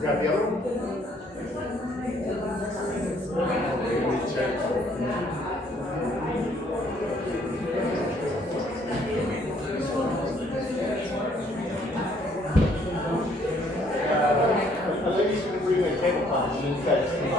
Grab the other one. A lady's going to bring a tabletop. You guys can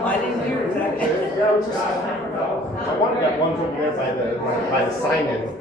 I didn't hear exactly. I wanted that one over there by the sign-in.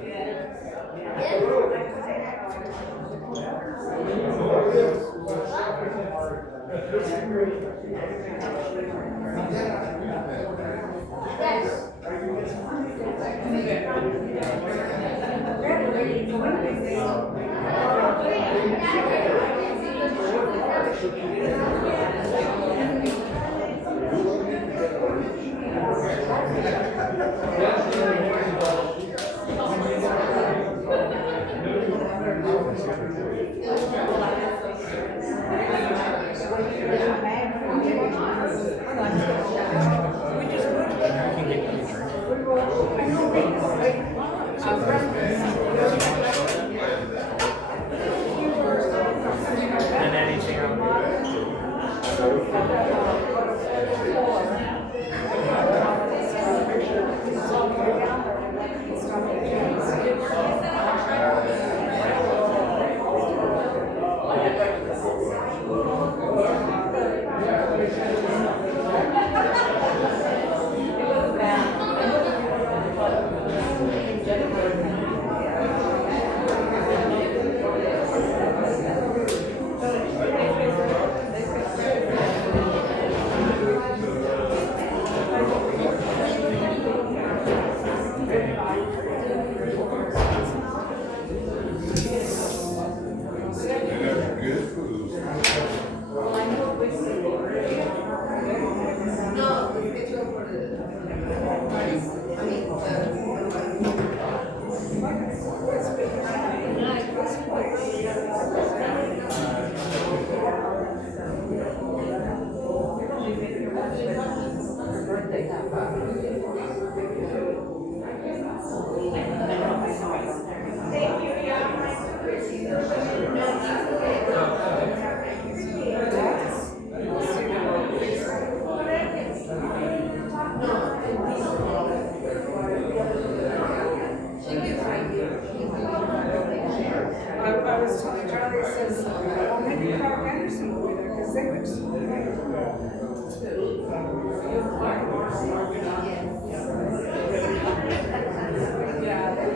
And anything else? I was telling Charlie, it says, well, maybe Carl Anderson will be there, because they were. Yeah, they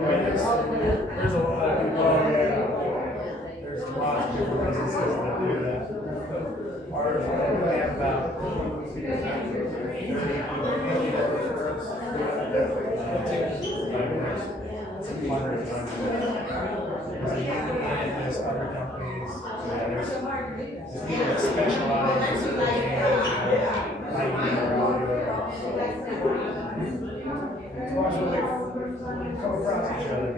There's a lot of people. There's a lot of different businesses that do that. Ours, we have about 200. And there's other companies, there's people that specialize in lighting or audio. So watch when they come across each other.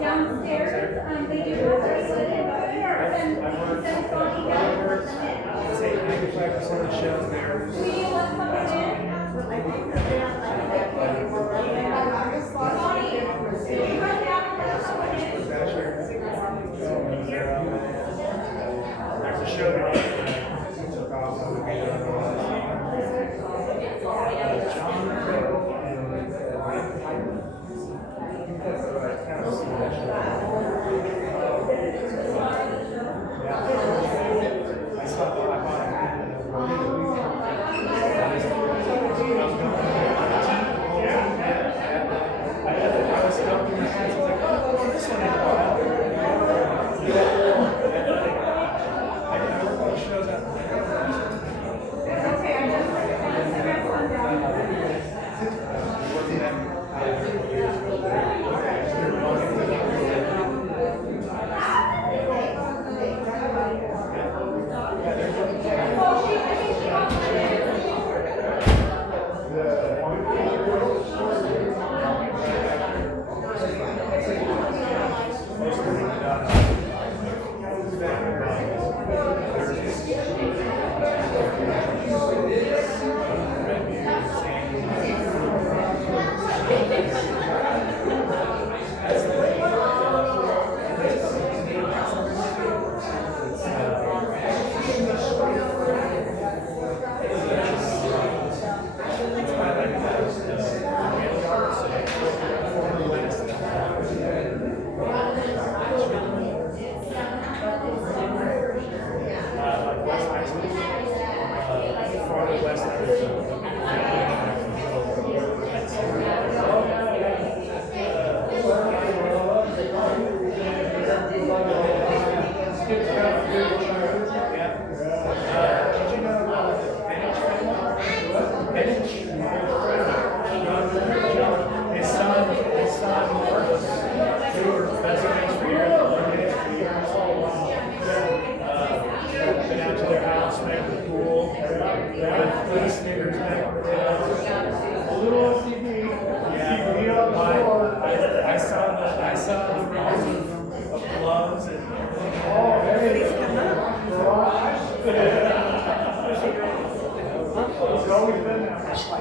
Downstairs, they do have bracelet and here, and instead of talking down, Say 95% of the shows there. we let someone in. Bonnie, you run down and let someone in. There's a show today. Took off.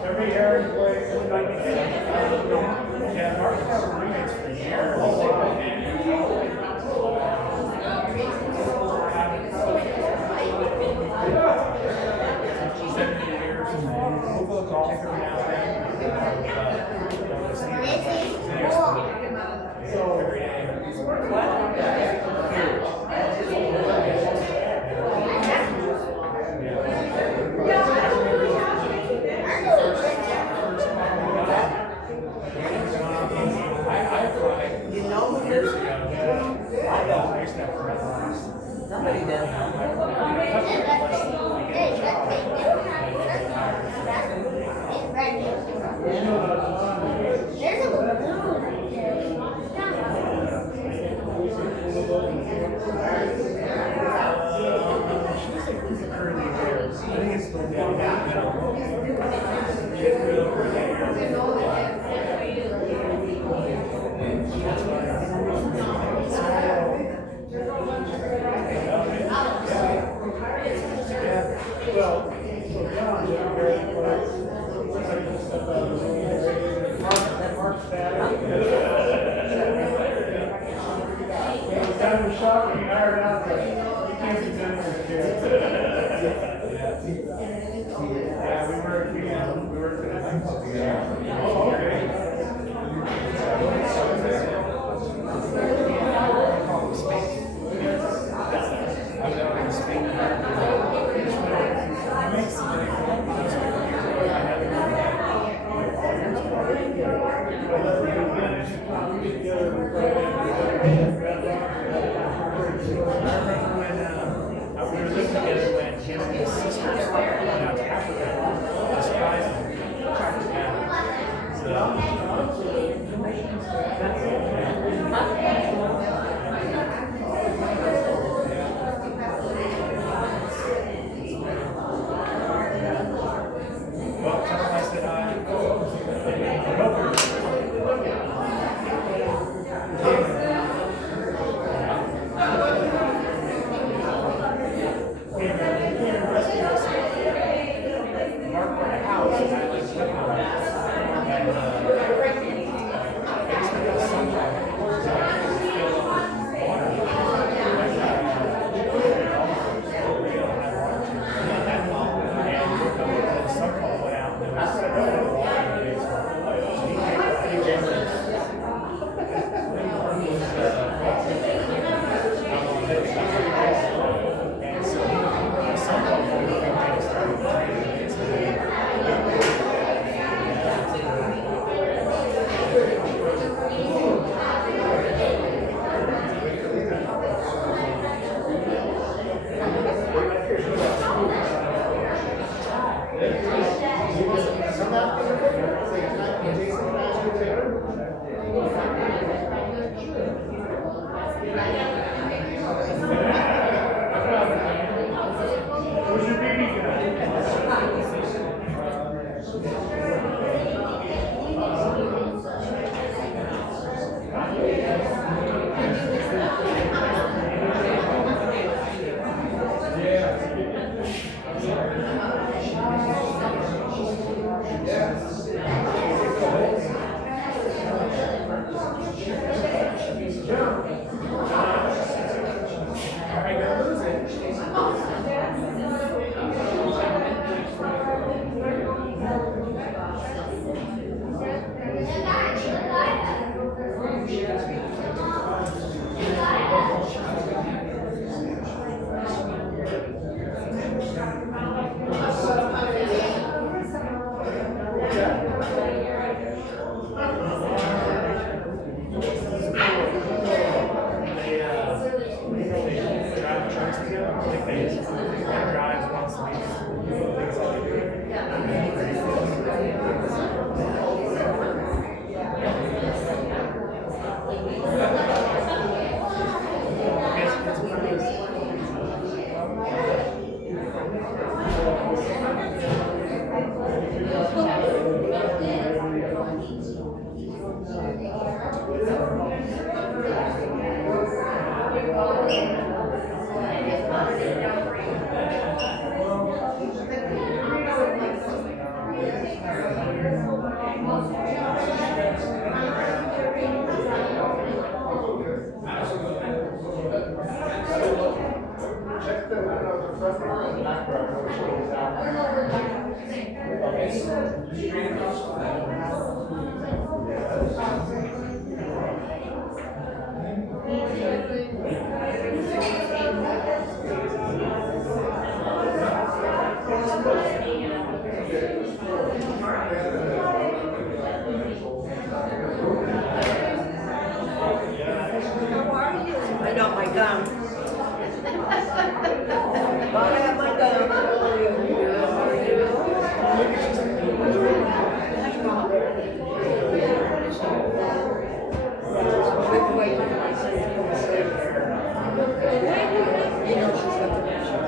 Every year, yeah, Mark has roommates for years. We'll go golf every now and then. So every day. Somebody does. There's a balloon right there. Curly hair. I think He's still down now. He's real for well, so John, Mark's dad. It was kind of a shock when you hired out there. You can't be done with it. Yeah, we were Oh, okay.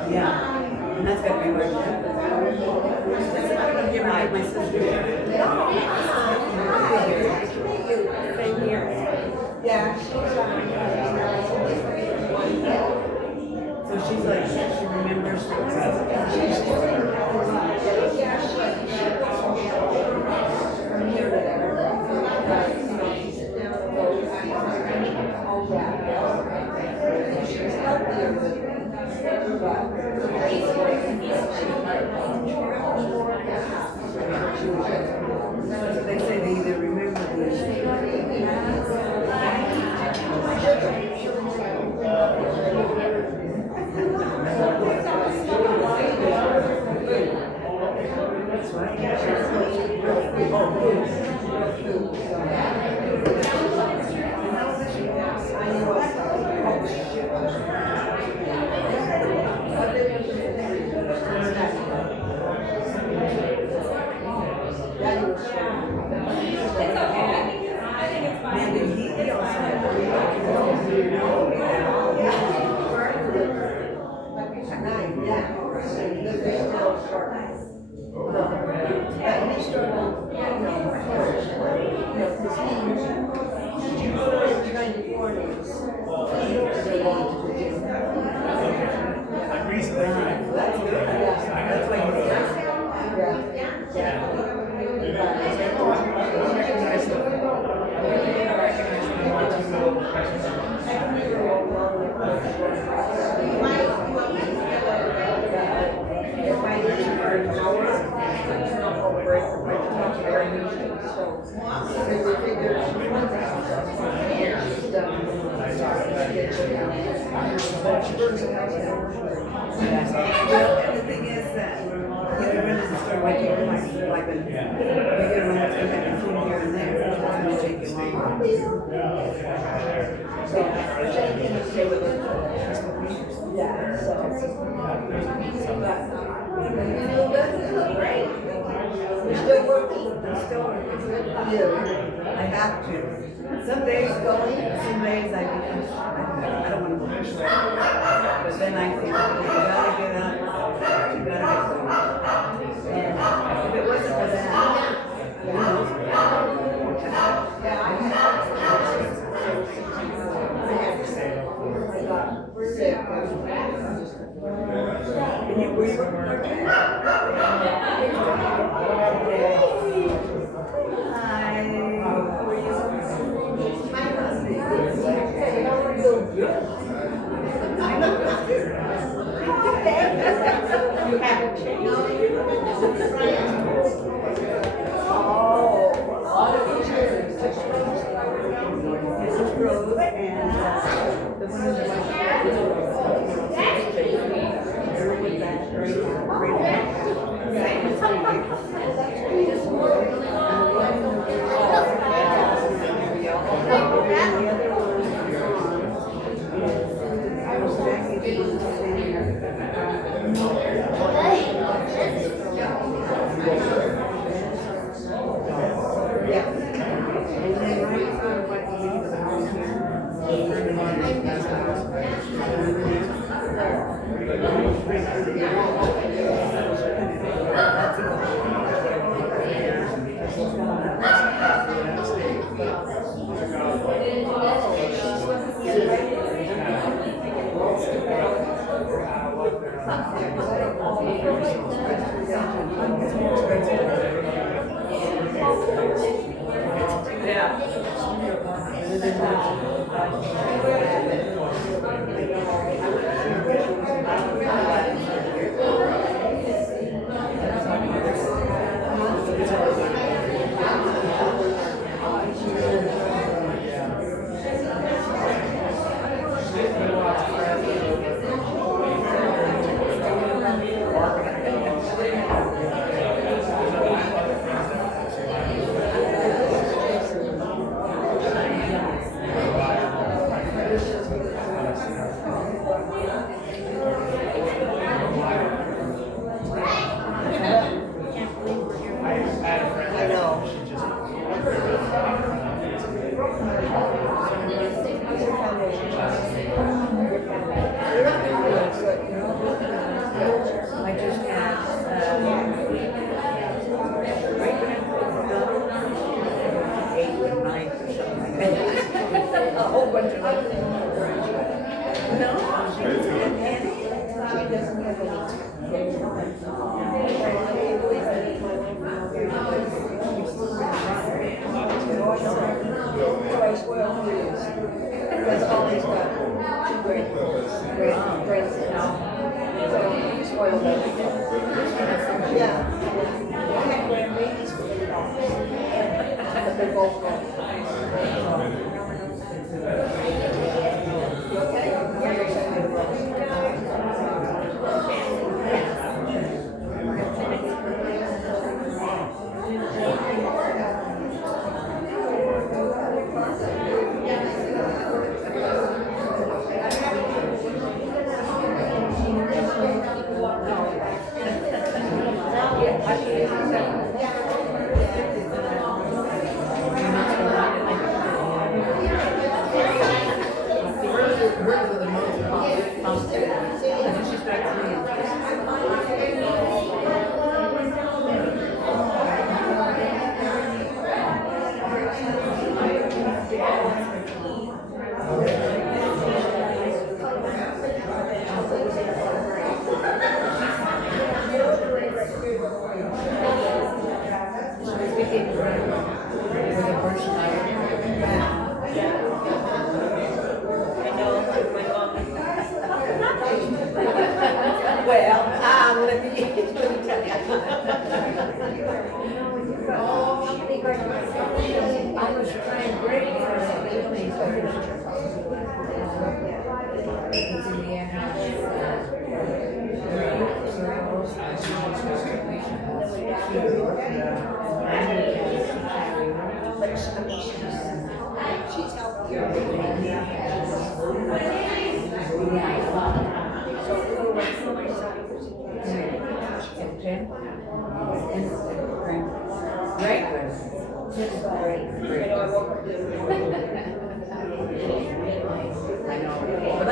Yeah, and that's gotta be weird. like my sister. Same here. Yeah, so she's like, she remembers. From here to there. She's healthier with me. So they say they either remember That's right. I have to. Some days going, some days I don't want to go. But then I think, you gotta get up, you gotta get going. And if it wasn't for that, who knows? And you were you working part-time? What's your like? No, she doesn't have any. Twice well used. Because always got two great friends now. So you spoiled them. Yeah. I had grandbabies for them all. But they're both gone. You okay? Hers are the most complicated. And then she starts reading. Well, let me tell you. I was trying great for She's healthier. So we'll wait for my son. Great. You know, I woke up this morning. I know. But I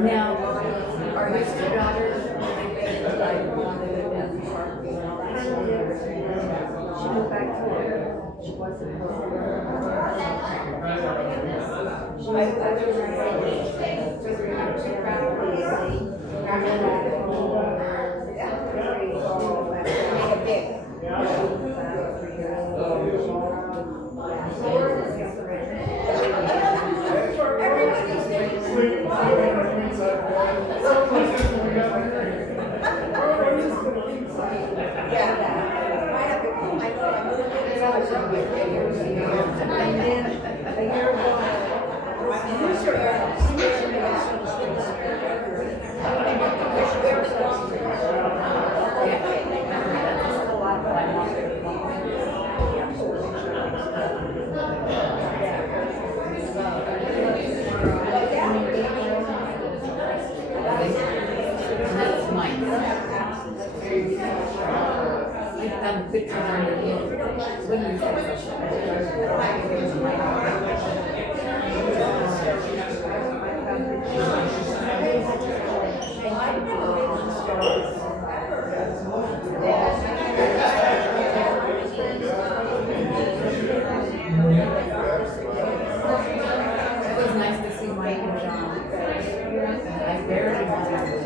now, are his two daughters? She moved back to her. She wasn't. That's mine. I've done pictures on the women's It was nice to see Mike and John. I barely wanted to.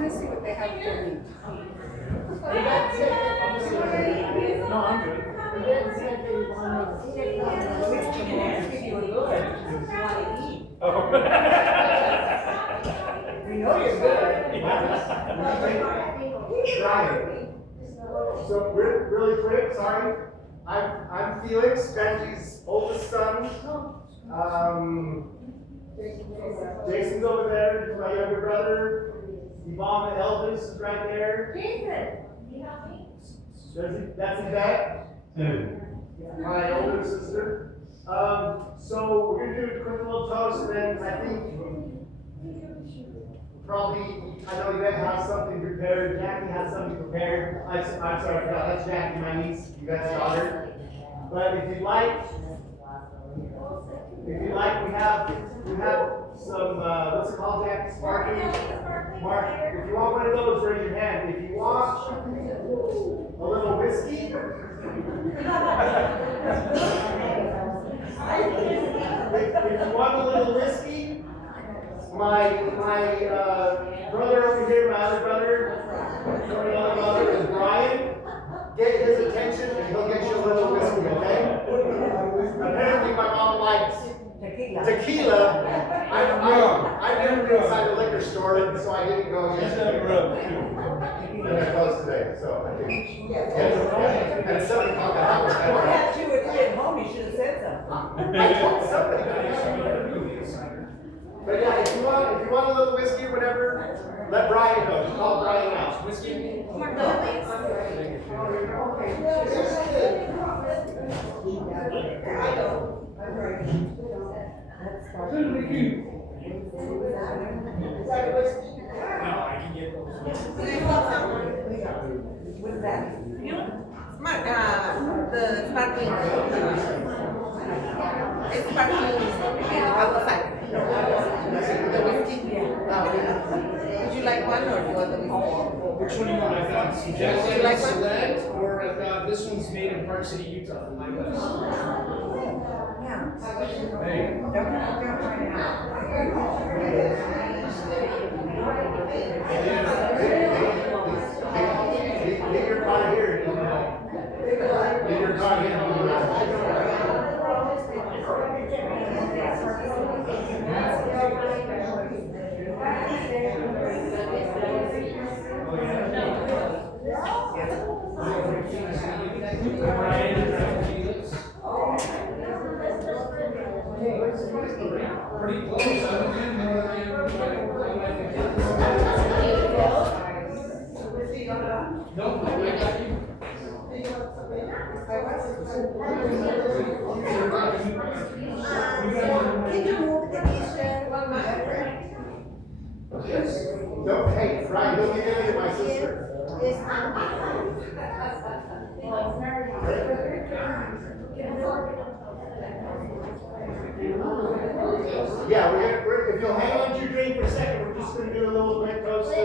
want to see what they have for me. No, I'm good. Oh. We know you're good. Ryan. So really quick, sorry. I'm Felix, Benji's oldest son. Jason's over there, my younger brother. Yvonne and Elvis is right there. That's Yvette. My older sister. So we're gonna do a quick little toast, and then I think probably, I know Yvette has something prepared, Jackie has something prepared. I'm sorry, I forgot, that's Jackie, my niece, Yvette's daughter. But if you'd like, we have some, what's it called, Jack? Sparkling? If you want one of those, raise your hand. If you want a little whiskey, if you want a little whiskey, my brother over here, my other brother is Brian. Get his attention and he'll get you a little whiskey, okay? Apparently my mom likes tequila. I've never been inside a liquor store, so I didn't go yesterday. And I closed today, so I think. And it's 7 o'clock at hours. Well, I had 2 or 3 at home, you should have said something. I told somebody. But yeah, if you want a little whiskey or whatever, let Brian know. Just call Brian out. Whiskey? What's that? The sparkling, it's sparkling outside. The whiskey. Would you like one or do you want the whiskey? Which one do you want? I thought some Jack Would you like Daniel's one? Select, or I thought this one's made in Park City, Utah, from my west. Hey. Leave your car here. Leave your car here. Pretty close. No, I got you. Can you move the t-shirt? No, hey, Brian, don't get in with my sister. Yeah, if you'll hang on to your drink for a second, we're just gonna do a little quick toast to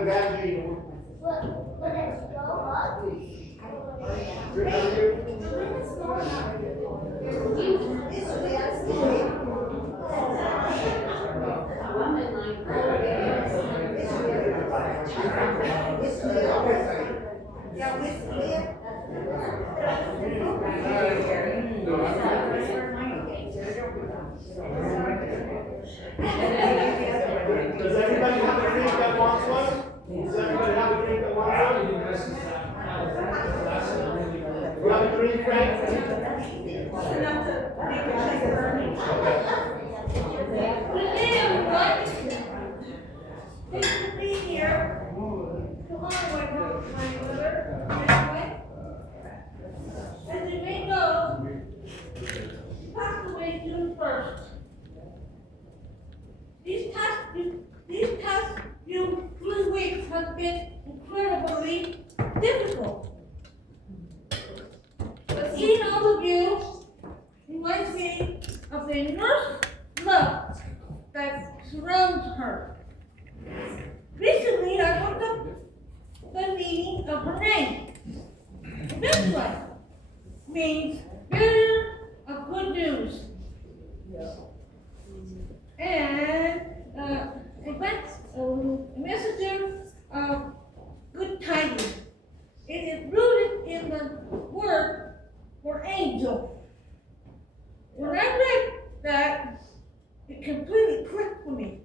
Evangeline. Good, how are you? Does everybody have a drink that wants one? Does everybody have a drink that wants one? You have a drink, Frank? Thanks for being here. Come on, my mother. As you may know, he passed away June 1st. These past few 3 weeks have been incredibly difficult. But seeing all of you reminds me of the nurse love that surrounds her. Recently, I looked up the meaning of her name. Evangeline. means bearer of good news. And a messenger of good tidings. It is rooted in the word for angel. When I read that, it completely clicked for me.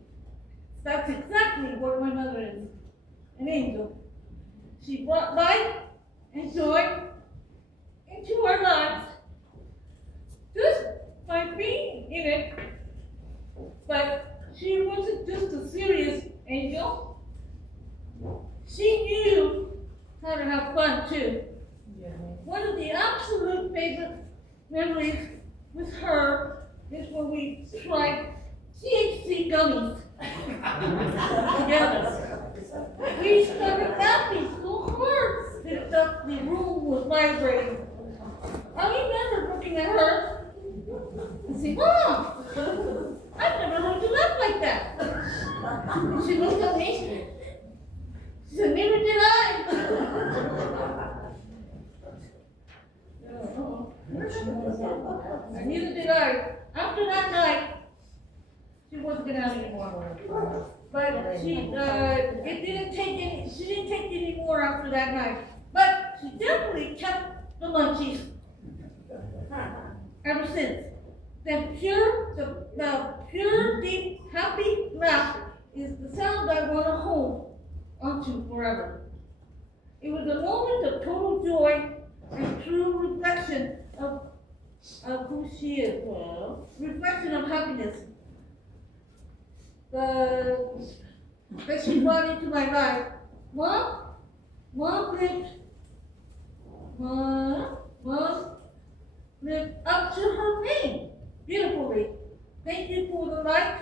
That's exactly what my mother is, an angel. She brought light and joy into our lives just by being in it. But she wasn't just a serious angel. She knew how to have fun too. One of the absolute favorite memories with her is when we tried THC gummies together. We started laughing so hard that the room was vibrating. I remember looking at her and saying, Mom, I've never heard you laugh like that. And she looked at me. She said, neither did I. And neither did I. After that night, she wasn't gonna have any more. But she didn't take any more after that night. But she definitely kept the munchies ever since. The pure, deep, happy laugh is the sound I want to hold onto forever. It was a moment of total joy and true reflection of who she is. Well, reflection of happiness. That she brought into my life. Mom lived up to her name beautifully. Thank you for the light.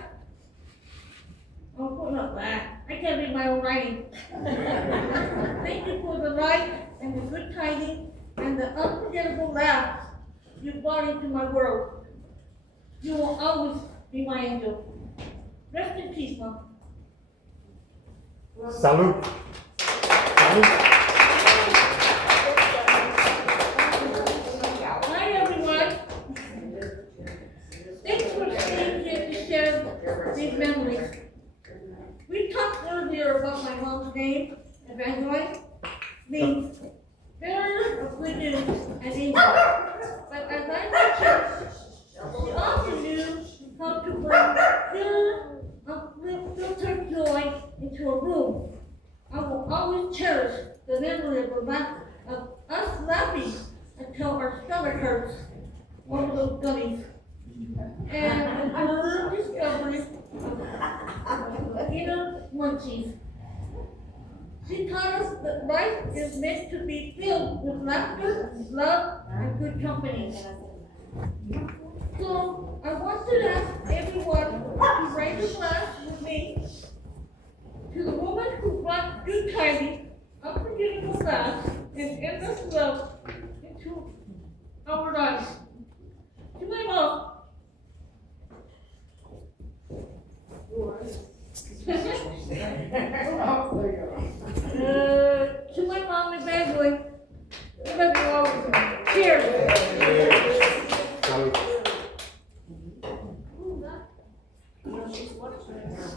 Oh, put up that. I can't read my own writing. Thank you for the light and the good tidings and the unforgettable laughs you brought into my world. You will always be my angel. Rest in peace, Mom. Salud. Salud. Hi, everyone. Thanks for staying here to share these memories. We talked earlier about my mom's name, Evangeline, means bearer of good news and angel. But as I mentioned, she also knew how to bring pure, unfiltered joy into a room. I will always cherish the memory of us laughing until our stomach hurts over those gummies. And her discovery of inner munchies. She taught us that life is meant to be filled with laughter, love, and good company. So I want to ask everyone to raise a glass with me to the woman who brought good tidings, unforgettable laughs, and endless love into our lives. To my mom. To my mom, Evangeline. Love you all. Cheers.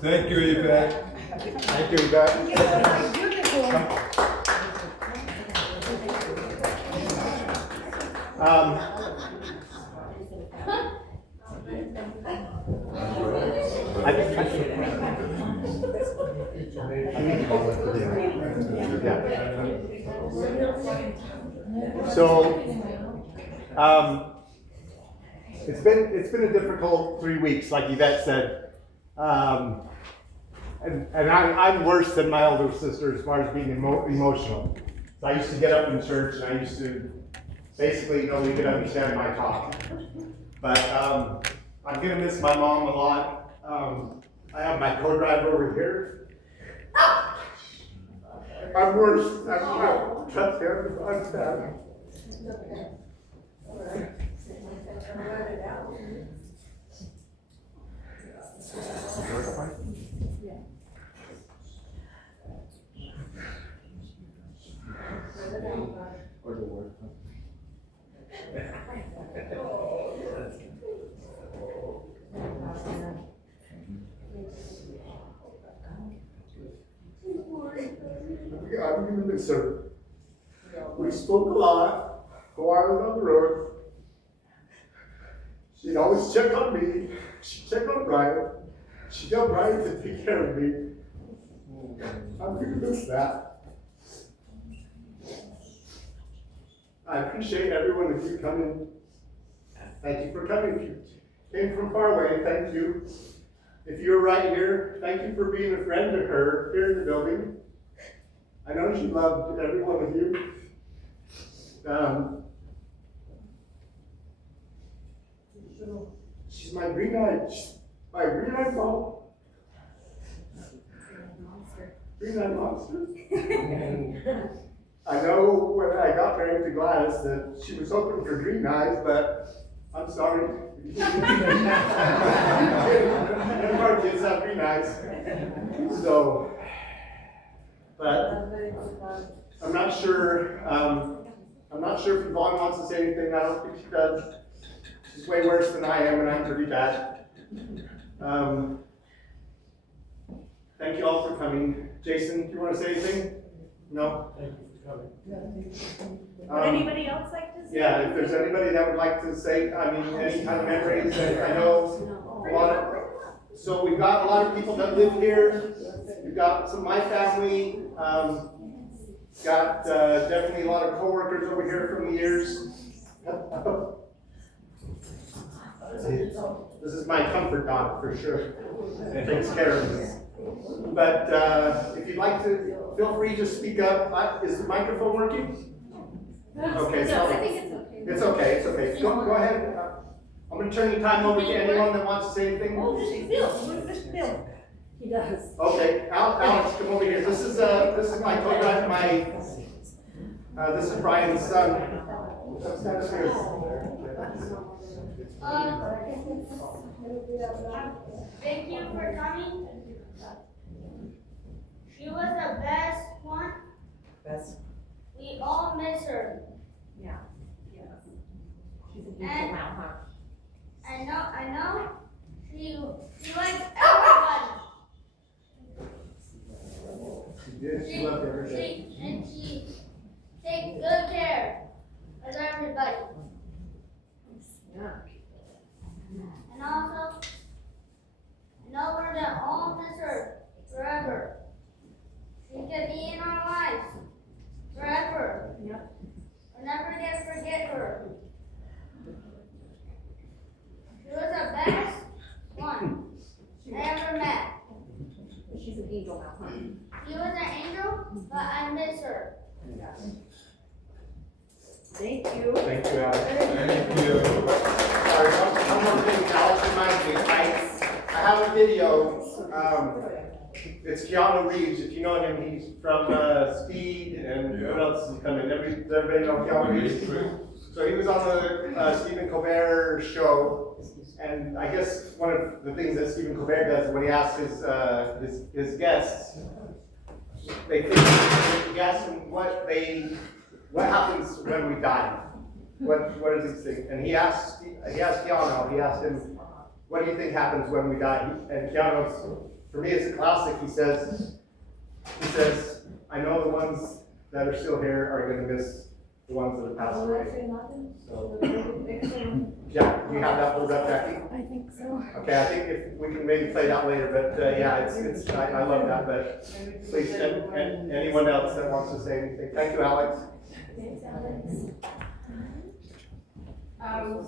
Thank you, Yvette. Thank you, Yvette. So, it's been a difficult 3 weeks, like Yvette said, and I'm worse than my older sister as far as being emotional. So I used to get up in church and I used to basically nobody could understand my talk. But I'm gonna miss my mom a lot. I have my co-driver over here. I'm worse. I'm touched him. I'm sad. miss her. We spoke a lot while I was on the road. She'd always check on me. She'd check on Brian. She'd tell Brian to take care of me. I'm gonna miss that. I appreciate every one of you coming. Thank you for coming. If you came from far away, thank you. If you're right here, thank you for being a friend to her here in the building. I know she loved every one of you. She's my green-eyed mom. Green-eyed monster. I know when I got married to Gladys that she was hoping for green eyes, but I'm sorry. None of our kids have green eyes. So, but I'm not sure if Yvonne wants to say anything. I don't think she does. She's way worse than I am, and I'm pretty bad. Thank you all for coming. Jason, do you want to say anything? No? Thank you for coming. Would anybody else like to say? Yeah, if there's anybody that would like to say, I mean, any kind of memories, I know a lot of, so we've got a lot of people that live here. We've got some of my family, got definitely a lot of coworkers over here from the years. This is my comfort dog for sure. Takes care of me. But if you'd like to, feel free to speak up. Is the microphone working? Okay, so I think it's okay. it's okay, it's okay. Go ahead. I'm going to turn the time over to anyone that wants to say anything. Oh, this is Bill, where's Bill? He does. Okay, Alex, come over here. This is my co-driver, this is Brian's son. Thank you for coming. She was the best one. Best. We all miss her. Yeah. Yes. She's a And- beautiful mouth, huh? I know. She likes everybody. She did, she loved everything. She takes good care of everybody. Yeah. And also, I know we're gonna all miss her forever. She could be in our lives forever. Yep. We'll never forget her. She was the best one I ever met. She's an angel mouth, huh? She was an angel, but I miss her. Thank you. Thank you, Alex. Thank you. Sorry, one more thing, Alex reminds me, I have a video, it's Keanu Reeves, if you know him, he's from Speed, and what else is coming? Everybody know Keanu Reeves? So he was on the Stephen Colbert show, and I guess one of the things that Stephen Colbert does when he asks his guests, they think they guess what happens when we die. What does he think? And he asked Keanu, he asked him, what do you think happens when we die? And Keanu, for me it's a classic, he says, I know the ones that are still here are gonna miss the ones that have passed away. So, yeah, do you have that pulled up, Jackie? I think so. Okay, I think if we can maybe play that later, but yeah, I love that, but please, and anyone else that wants to say anything. Thank you, Alex. Thanks, Alex.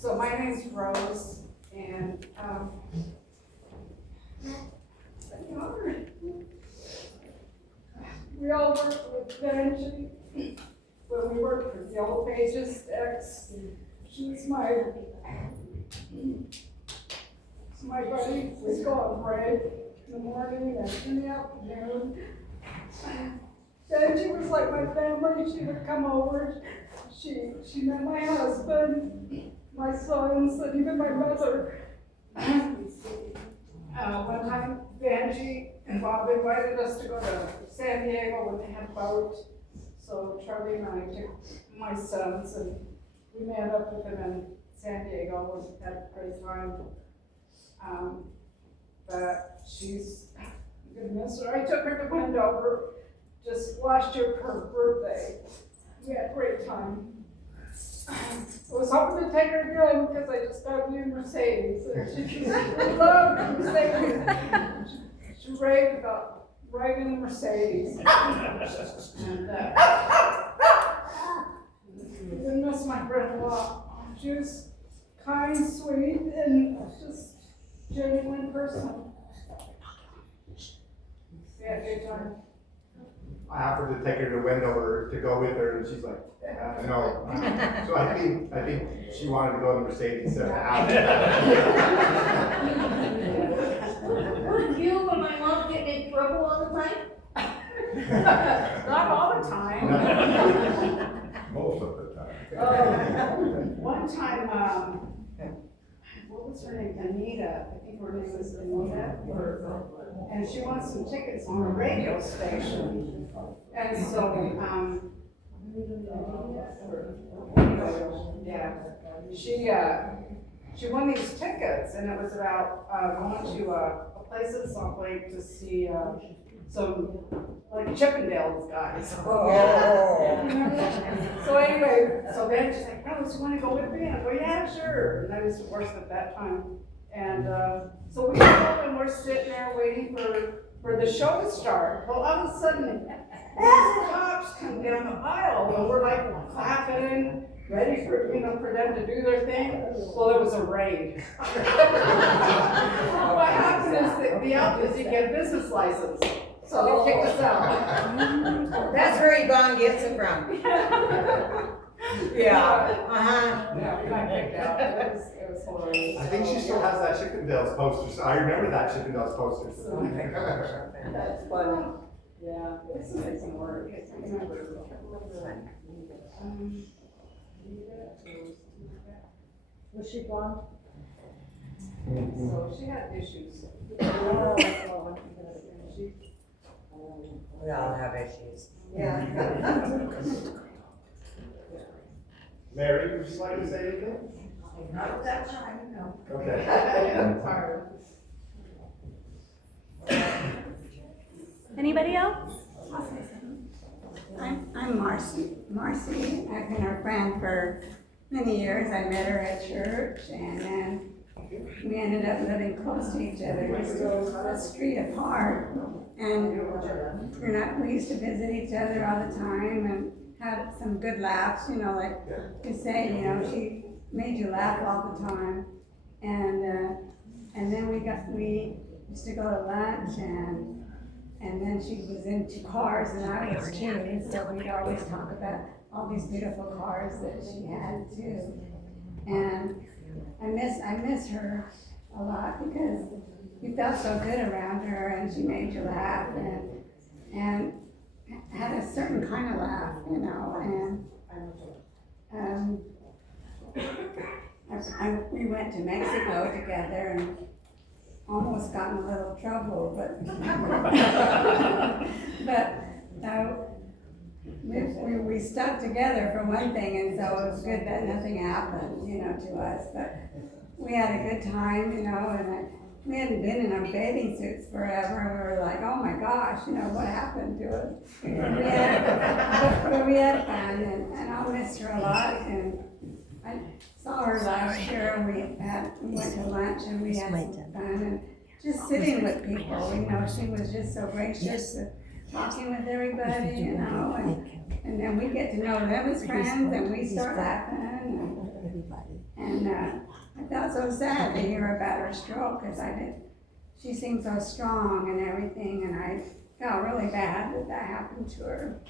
So my name's Rose, and we all worked with Evangeline when we worked for Yellow Pages X. She's my buddy. We go on break in the morning and in the afternoon. And she was like my family. She would come over. She met my husband, my sons, and even my mother. One time, Vanjie and Bob invited us to go to San Diego when they had a boat. So Charlie and I took my sons and we met up with them in San Diego and had a great time. But she's, I'm gonna miss her. I took her to Wendover just last year for her birthday. We had a great time. I was hoping to take her again because I just got a new Mercedes. And she loved the Mercedes. She raved about riding the Mercedes. And I miss my friend a lot. She was kind, sweet, and just genuine person. Yeah, good time. I offered to take her to Wendover to go with her, and she's like, no. So I think she wanted to go in the Mercedes instead of out. Would you or my mom get in trouble all the time? Not all the time. Most of the time. One time, what was her name? Anita. I think her name was Anita. And she won some tickets on a radio station. And so, yeah, she won these tickets, and it was about going to a place in Salt Lake to see some like Chippendales guys. So anyway, so then she's like, Rose, you want to go with me? And I go, yeah, sure. And I was divorced at that time. And so we go and we're sitting there waiting for the show to start. Well, all of a sudden, these cops come down the aisle and we're like clapping, ready for them to do their thing. Well, there was a raid. What happened is that the outfits didn't get a business license, so they kicked us out. That's where Yvonne gets it from. Yeah. Yeah, we got kicked out. It was hilarious. I think she still has that Chippendales poster. So I remember that Chippendales poster. That's funny. Yeah, it's amazing work. I remember. Was she blonde? So she had issues. We all have issues. Yeah. Mary, would you like to say anything? Not at that time, no. Okay. I'm tired. Anybody else? I'm Marcy. Marcy, I've been her friend for many years. I met her at church, and then we ended up living close to each other, just a street apart. And we're not, we used to visit each other all the time and had some good laughs, like you say, she made you laugh all the time. And then we used to go to lunch, and then she was into cars and I was too, and so we'd always talk about all these beautiful cars that she had too. And I miss her a lot because you felt so good around her and she made you laugh and had a certain kind of laugh, and we went to Mexico together and almost got in a little trouble, but we stuck together for one thing, and so it was good that nothing happened, to us. But we had a good time, and we hadn't been in our bathing suits forever, and we were like, oh my gosh, what happened to us? But we had fun, and I'll miss her a lot. And I saw her last year, and we went to lunch, and we had some fun, and just sitting with people, she was just so gracious, talking with everybody, and then we get to know them as friends, and we start laughing, and I felt so sad to hear about her stroke, because she seemed so strong and everything, and I felt really bad that happened to her.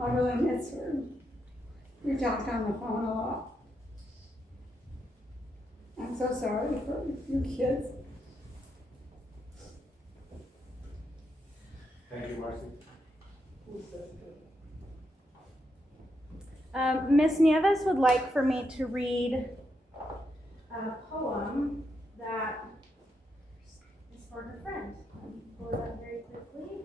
I really miss her. We talked on the phone a lot. I'm so sorry for you kids. Thank you, Marcy. Miss Nieves would like for me to read a poem that is for her friend. Pull it up very quickly.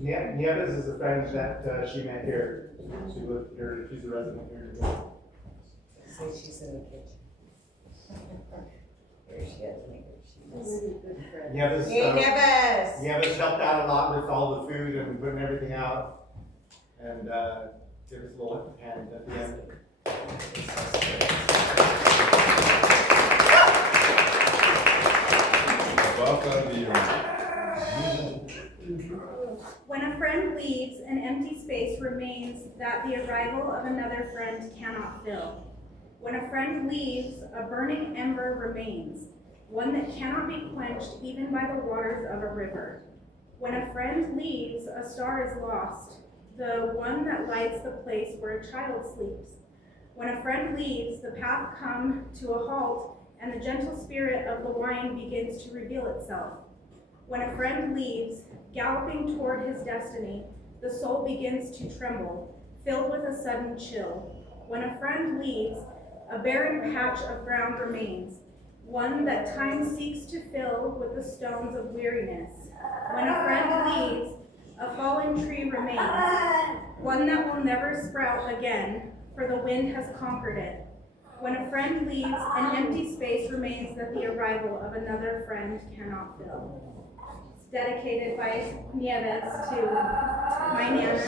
Nieves is a friend that she met here. She lived here. She's a resident here. Say she's in the kitchen. Nieves, Hey, Neves. Nieves helped out a lot with all the food and putting everything out. And give us a little hand at the end. When a friend leaves, an empty space remains that the arrival of another friend cannot fill. When a friend leaves, a burning ember remains, one that cannot be quenched even by the waters of a river. When a friend leaves, a star is lost, the one that lights the place where a child sleeps. When a friend leaves, the path comes to a halt, and the gentle spirit of the wine begins to reveal itself. When a friend leaves, galloping toward his destiny, the soul begins to tremble, filled with a sudden chill. When a friend leaves, a barren patch of ground remains, one that time seeks to fill with the stones of weariness. When a friend leaves, a fallen tree remains, one that will never sprout again, for the wind has conquered it. When a friend leaves, an empty space remains that the arrival of another friend cannot fill. It's dedicated by Nieves to my Nana.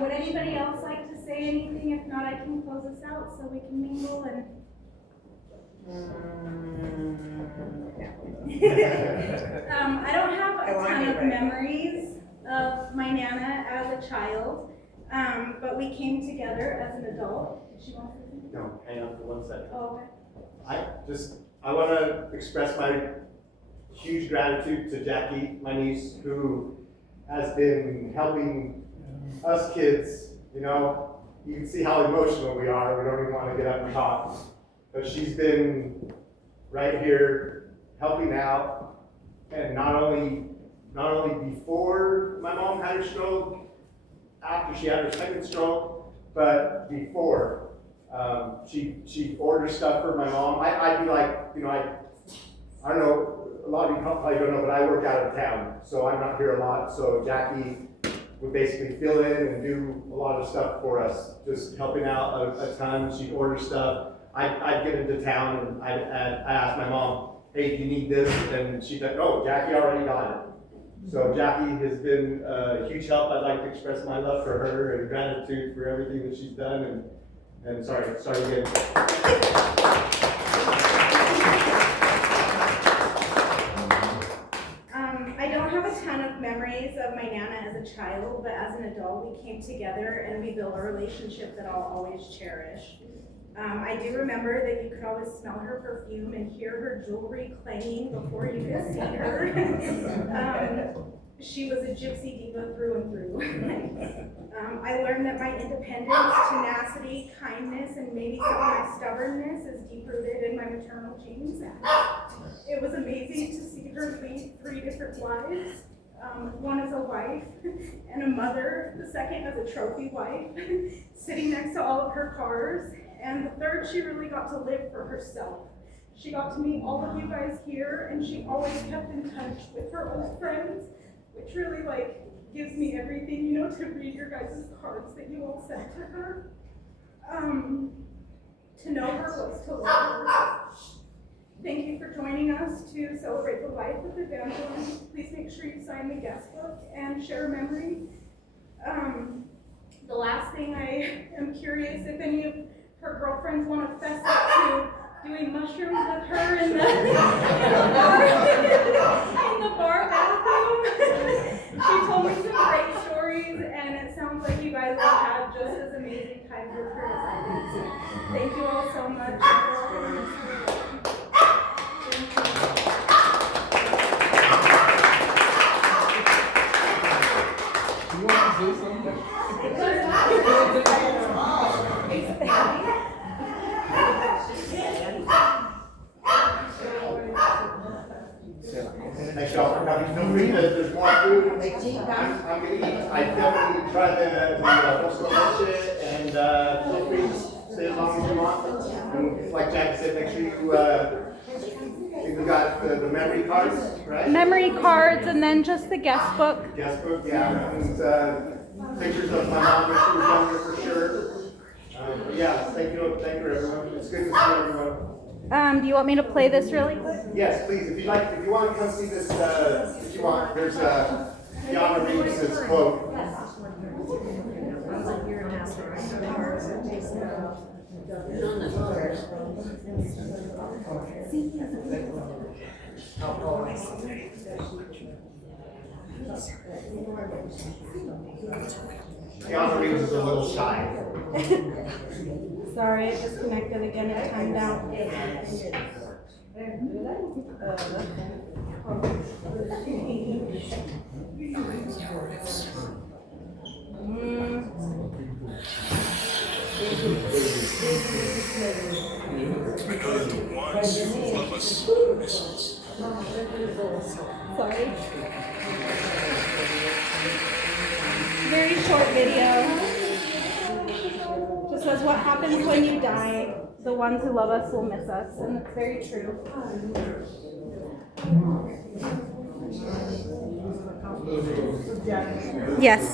Would anybody else like to say anything? If not, I can close this out so we can mingle and. I don't have a ton of memories of my Nana as a child, but we came together as an adult. Did she want to say something? No, hang on for 1 second. Oh, okay. I want to express my huge gratitude to Jackie, my niece, who has been helping us kids. You know, you can see how emotional we are. We don't even want to get up and talk. But she's been right here helping out, and not only before my mom had her stroke, after she had her second stroke, but before. She orders stuff for my mom. I do like, you know, I don't know, a lot of you probably don't know, but I work out of town, so I'm not here a lot. So Jackie would basically fill in and do a lot of stuff for us, just helping out a ton. She'd order stuff. I'd get into town and I'd ask my mom, hey, do you need this? And she'd like, oh, Jackie already got it. So Jackie has been a huge help. I'd like to express my love for her and gratitude for everything that she's done. And sorry again. I don't have a ton of memories of my Nana as a child, but as an adult, we came together and we built a relationship that I'll always cherish. I do remember that you could always smell her perfume and hear her jewelry clanging before you could see her. She was a gypsy diva through and through. I learned that my independence, tenacity, kindness, and maybe some of my stubbornness is deep-rooted in my maternal genes. It was amazing to see her lead 3 different lives. One as a wife and a mother, the second as a trophy wife, sitting next to all of her cars, and the third, she really got to live for herself. She got to meet all of you guys here, and she always kept in touch with her old friends, which really gives me everything, you know, to read your guys' cards that you all sent to her. To know her was to love her. Thank you for joining us to celebrate the life of Evangeline. Please make sure you sign the guest book and share a memory. The last thing, I am curious if any of her girlfriends want to fess up to doing mushrooms with her in the bar bathroom. She told me some great stories, and it sounds like you guys will have just as amazing times with her as I did. So thank you all so much. You want to say something? Thanks y'all for coming. Feel free to, there's more food. I'm gonna eat. I definitely try the leche, and feel free to stay as long as you want. And like Jackie said, make sure you got the memory cards, right? Memory cards and then just the guest book. Guest book, yeah. And pictures of my mom when she was younger for sure. But yeah, thank you everyone. It's good to see everyone. Do you want me to play this really quick? Yes, please, if you want to come see this, if you want, there's Yana Reeves' quote. Yana Reeves is a little shy. Sorry, it disconnected again. It timed out. Sorry. Very short video. Just says what happens when you die. The ones who love us will miss us, and it's very true. Yes.